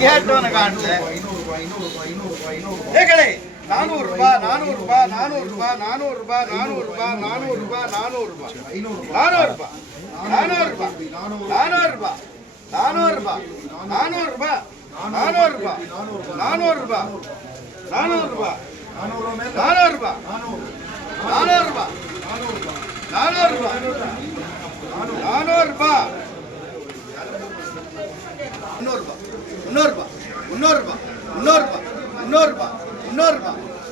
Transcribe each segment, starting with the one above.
கேட்டவன காணல 400 ரூபாய் 400 ரூபாய் 400 ரூபாய் 400 ரூபாய் 400 ரூபாய் 400 ரூபாய் 400 ரூபாய் 400 ரூபாய் 400 ரூபாய் 400 ரூபாய் 400 ரூபாய் 400 ரூபாய் 400 ரூபாய் 400 ரூபாய் 400 ரூபாய் 400 ரூபாய் 400 ரூபாய்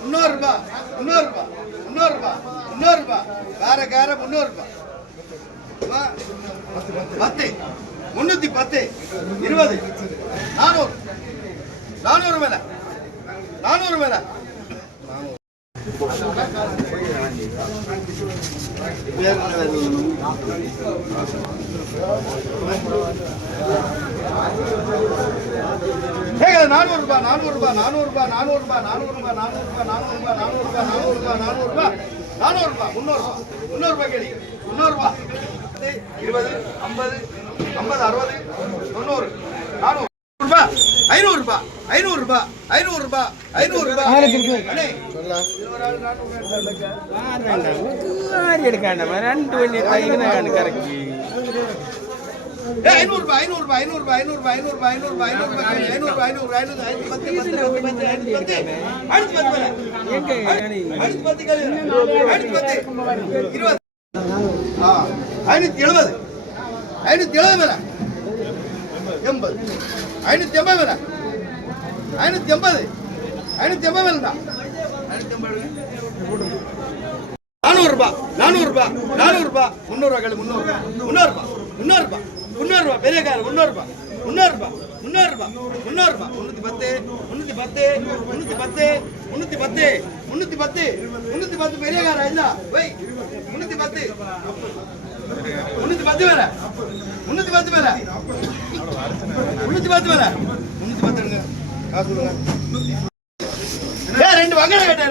400 ரூபாய் 400 ரூபாய் காரக்கார 300 ரூபாய் 10 310 20 400 400 மேல 400 மேல நானூறு ரூபாய் 400 ரூபாய் 400 ரூபாய் 400 ரூபாய் 400 ரூபாய் 400 ரூபாய் 400 ரூபாய் 400 ரூபாய் 400 ரூபாய் 300 ரூபாய் கேடி 300 ரூபாய் 20 50 50 60 90 400 ரூபாய் 500 ரூபாய் 500 ரூபாய் 500 ரூபாய் 500 ரூபாய் அண்ணே எடுக்காண்ட ரெண்டு வண்டி கரெக்ட் 500 ரூபாய் 500 ரூபாய் 500 ரூபாய் 500 ரூபாய் 500 ரூபாய் 500 ரூபாய் 300 ரூபாய் பெரிய கார் 300 ரூபாய் 300 ரூபாய் 300 ரூபாய் 300 ரூபாய் 310 பெரிய கார் இல்ல வை 310 வேற 310 வேற 310 வேற 310 காசு கொடுங்க ஏய் ரெண்டு வங்கட கேட்டேன்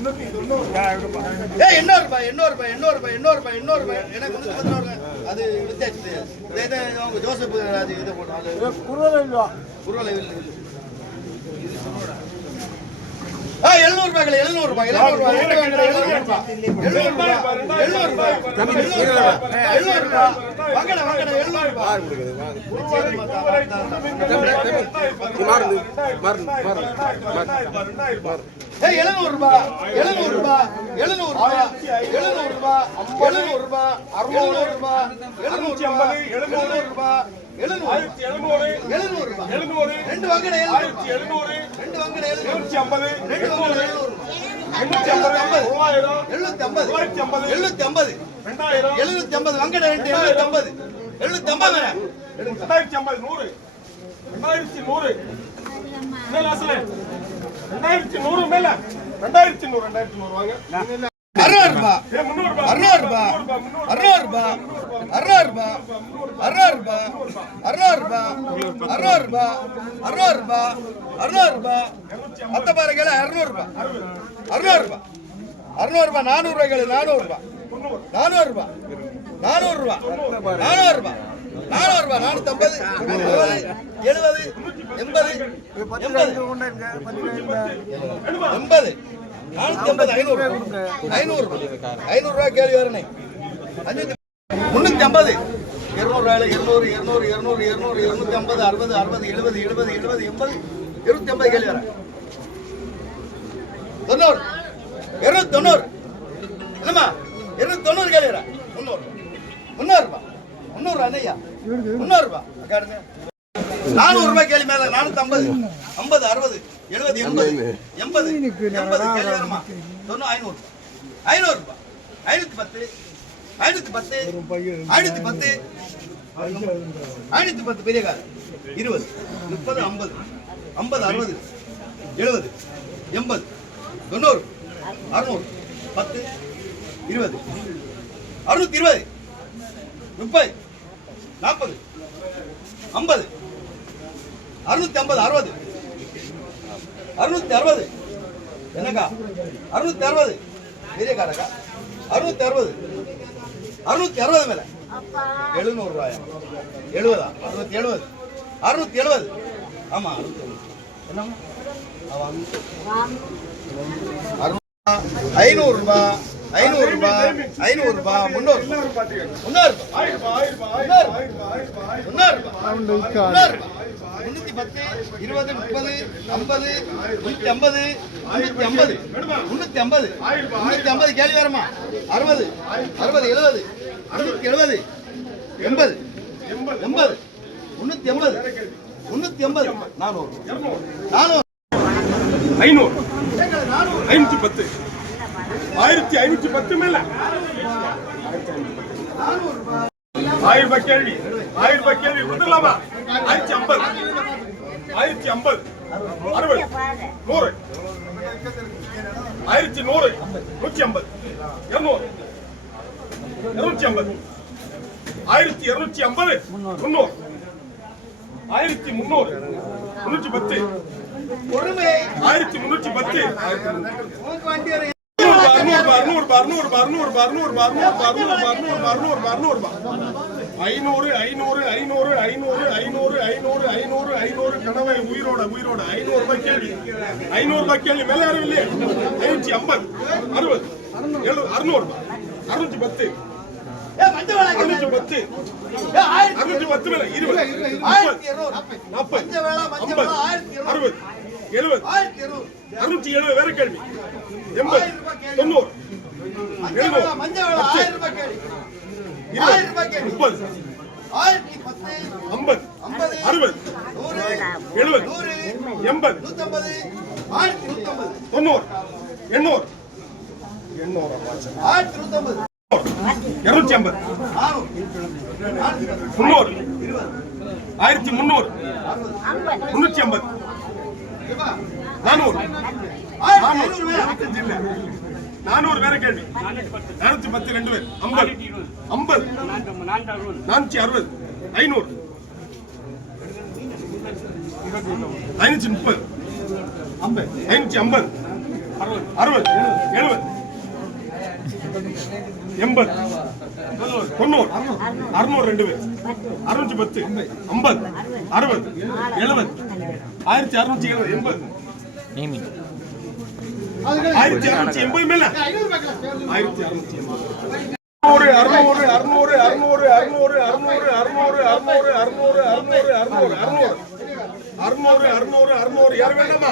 800 ரூபாய் 800 ரூபாய் 800 ரூபாய் 800 ரூபாய் 800 ரூபாய் எனக்கு 110 அது வித்தியாசம் ஜோசப் அது இது போட்டு குருவலை 700 ரூபாய்கள் 700 ரூபாய் 700 ரூபாய் 700 ரூபாய் 700 ரூபாய் வாங்கடா 700 ரூபாய் 700 ரூபாய் 700 ரூபாய் 700 ரூபாய் 700 ரூபாய் 700 ரூபாய் 600 ரூபாய் 700 ரூபாய் 700 ரூபாய் ரெண்டு வாங்கடா 700 ரெண்டு வாங்கடா 750 ரெண்டு வாங்கடா 750 750 வாங்கடா 750 750 2100 2100 மேல 2100 வாங்க 600 ரூபாய் 600 ரூபாய் 600 ரூபாய் 600 ரூபாய் 600 ரூபாய் 600 ரூபாய் 600 ரூபாய் 600 ரூபாய் 600 ரூபாய் அத்த பாருங்க 600 ரூபாய் 600 ரூபாய் 600 ரூபாய் 400 ரூபாய்கள் 400 ரூபாய் 400 ரூபாய் 400 ரூபாய் 400 ரூபாய் 400 ரூபாய் 450 70 80 80 80 450 500 500 கேள்வி வரனே 350 200 200 200 200 200 250 60 60 70 70 70 80 250 கேள்வி வர 90 290 என்னம்மா 290 கேள்வி வர 300 ரூபாய் 300 அண்ணையா 300 ரூபாய் காடுங்க 400 ரூபாய் கேள்வி மேல 450 50 60 70 80 80 கேள்வி வரமா 500 ரூபாய் 510 பெரிய கார் 20 30 50 50 60 70 80 90 600 10 20 620 30 40 50 650 660 என்னக்கா 660 பெரிய காரக்கா 660 மேல 700 ரூபாயா 70 670 ஆமா 500 ரூபாய் 500 ரூபாய் 500 ரூபாய் 310 20 30 50 350 கேள்வி வரமா 60 70 70 80 380 400 510 1510 மேல 1000 ரூபாய் கேள்வி கொடுக்கலாமா 1050 60 100 100 150 250 200 250 1250 300 1300 310 பொறுமை 1310 உங்களுக்கு வண்டி வர 500 கனவை உயிரோட 500 ரூபாய் கேள்வி மேல யாரும் இல்லையே 550 60 600 610 610 610 மேல 20 40 60 70 670 வேற கேள்வி 80 90 400 வேற கேள்வி 410 2 பேர் 50 460 500 530 550 60 70 80 90 600 2 பேர் 610 50 60 70 1670 80 1680 மேல 1680 600 யார் வேண்டாமா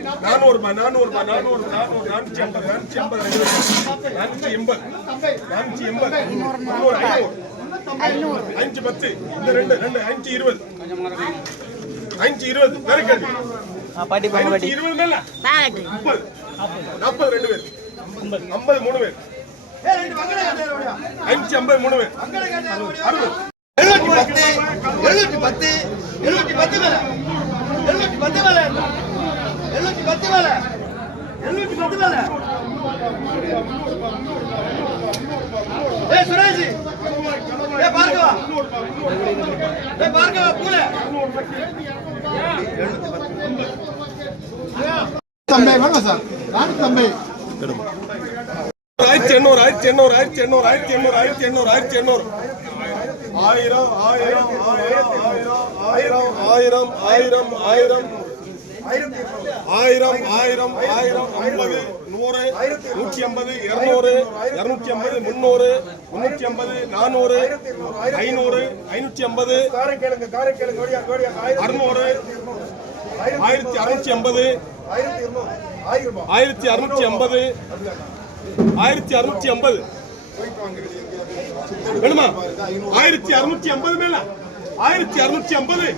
400 510 இந்த 2 520 வேற கேள்வி பாட்டி பாட்டி 20 மேல 40 2 பேர் 50 3 பேர் 550 3 பேர் 710 மேல 710 மேல ஏய் சுரேஷ் ஏய் பார்கவா பூல தம்பி வேணும் சார் நான் தம்பி 1800 1000 ஆயிரம் ஆயிரம் ஆயிரம் 50 100 150 200 250 300 350 400 500 550 600 1650 1650 1650 வேணுமா 1650 மேல 1650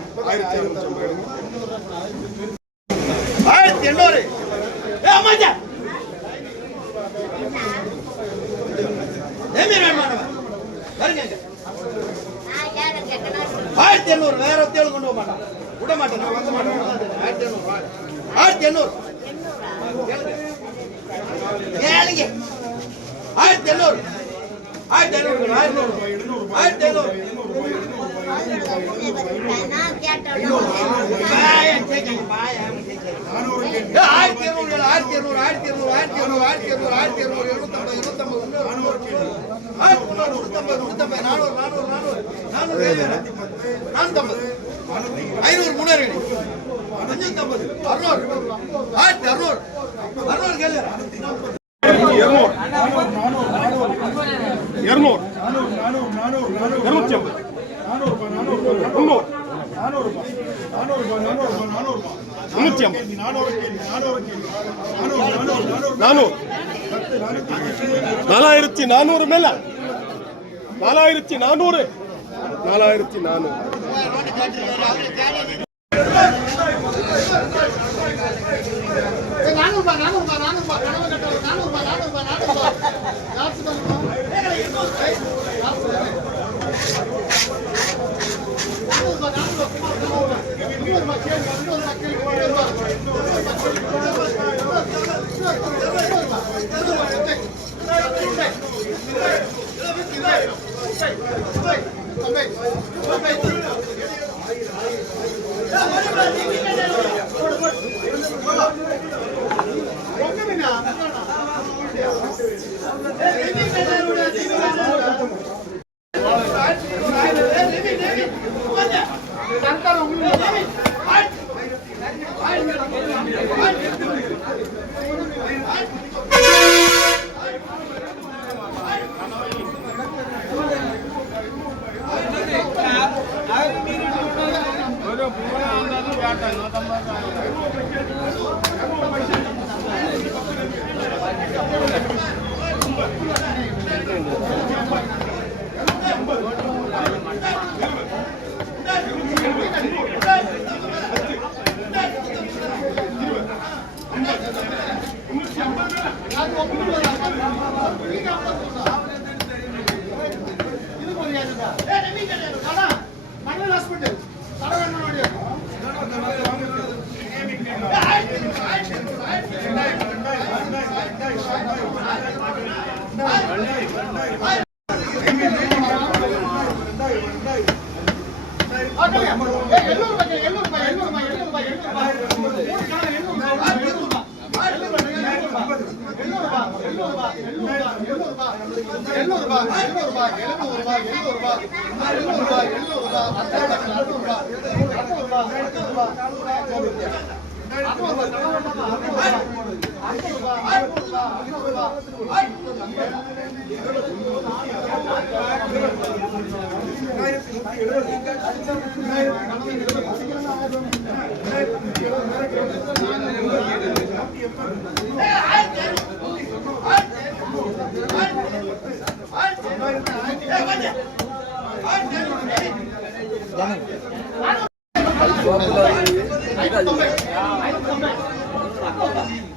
1800 ஆமாஜா வருங்க 1800 வேற ஒருத்தேள் கொண்டு போக மாட்டான் விட மாட்டேன் நான் வாங்க மாட்டேன் 1800 கேளுங்க 1800 $4400 மேல 4400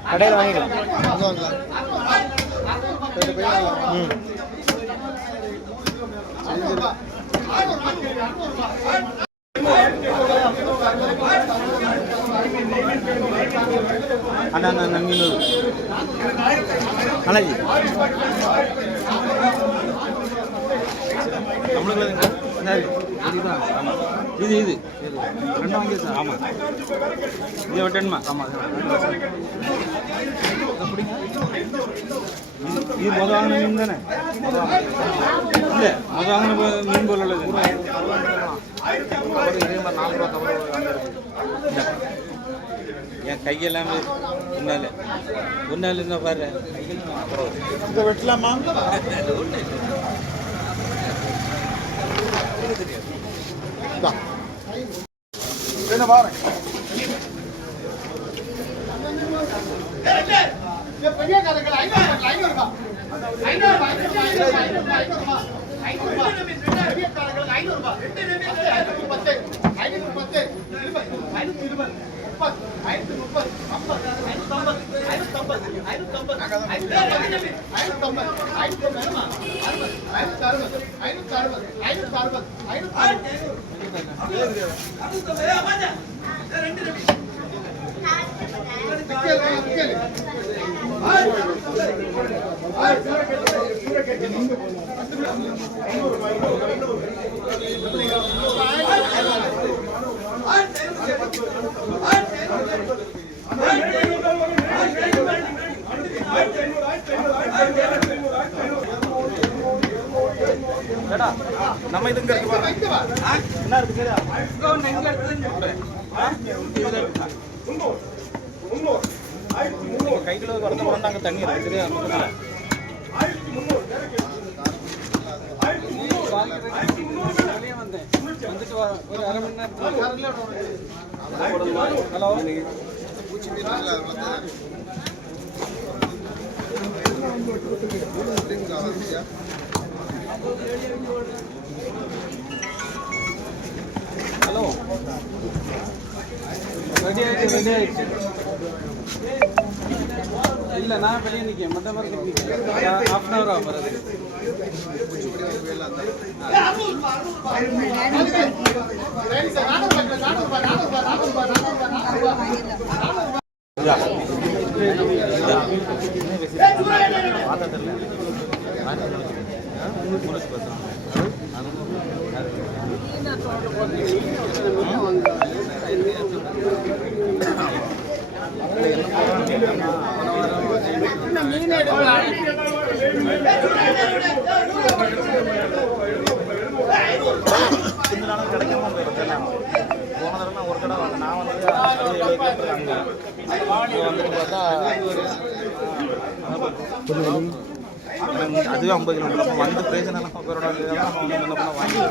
கடையில் வாங்கிக்கலாம். அண்ணா அண்ணா மீனூர் அண்ணாஜி நம்மளுக்கு இதுதான் ஆமாம் இது ரெண்டும் வாங்கி சார் ஆமாம் இது வெட்டணுமா ஆமாம் இது மொதல் வாங்கின மீன் தானே இல்லை மொதல் வாங்கின மீன் போல உள்ளது இதே மாதிரி 4 ரூபா என் கையெல்லாம் ஒன்னால என்ன பாரு அப்புறம் இதை வெட்டலாமா? என்ன பாரு பெரியக்காரர்கள் 500 நம்ம இது இருக்கு என்ன இருக்கு கைக்குள்ள வரத போறாங்க தண்ணி இருக்கு சரியா வந்துட்டு ஒரு அரை மணி நேரத்துல ஹலோ ஹலோ ரெடி ஆயிடுச்சு இல்லை நான் வெளியே நிற்கேன் மற்ற மாதிரி நிற்கேன் ஹாஃப் அன் ஹவர் ஆகும் வர்றது கிடைக்காம போயிருந்தேன் போன தடவை நான் ஒரு கடை வாங்க நான் வந்து 70 வந்துட்டு பார்த்தா அதுவே 50 கிலோமீட்டர் வந்து பிரயோஜனம் பேரோட என்ன பண்ண வாங்கி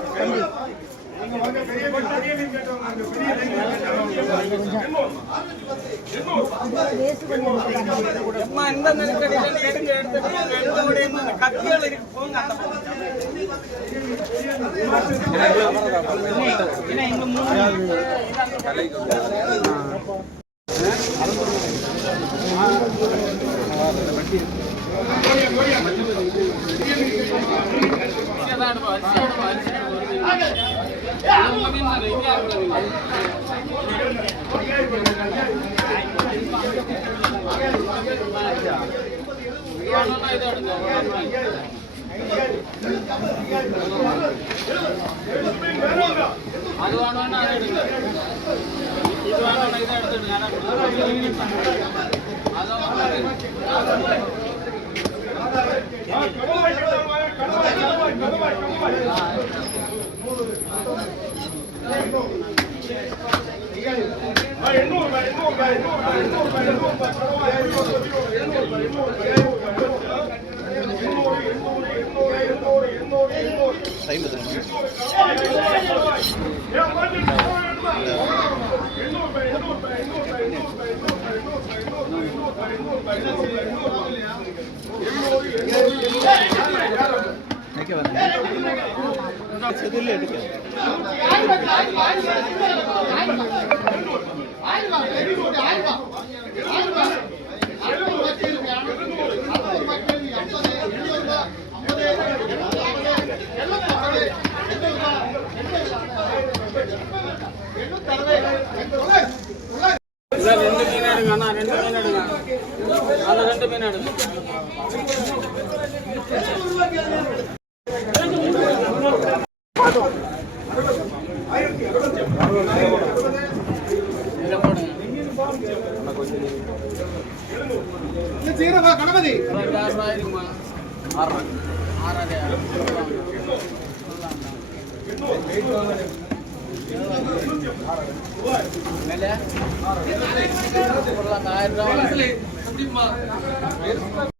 கணபதி 1,000 ரூபாய்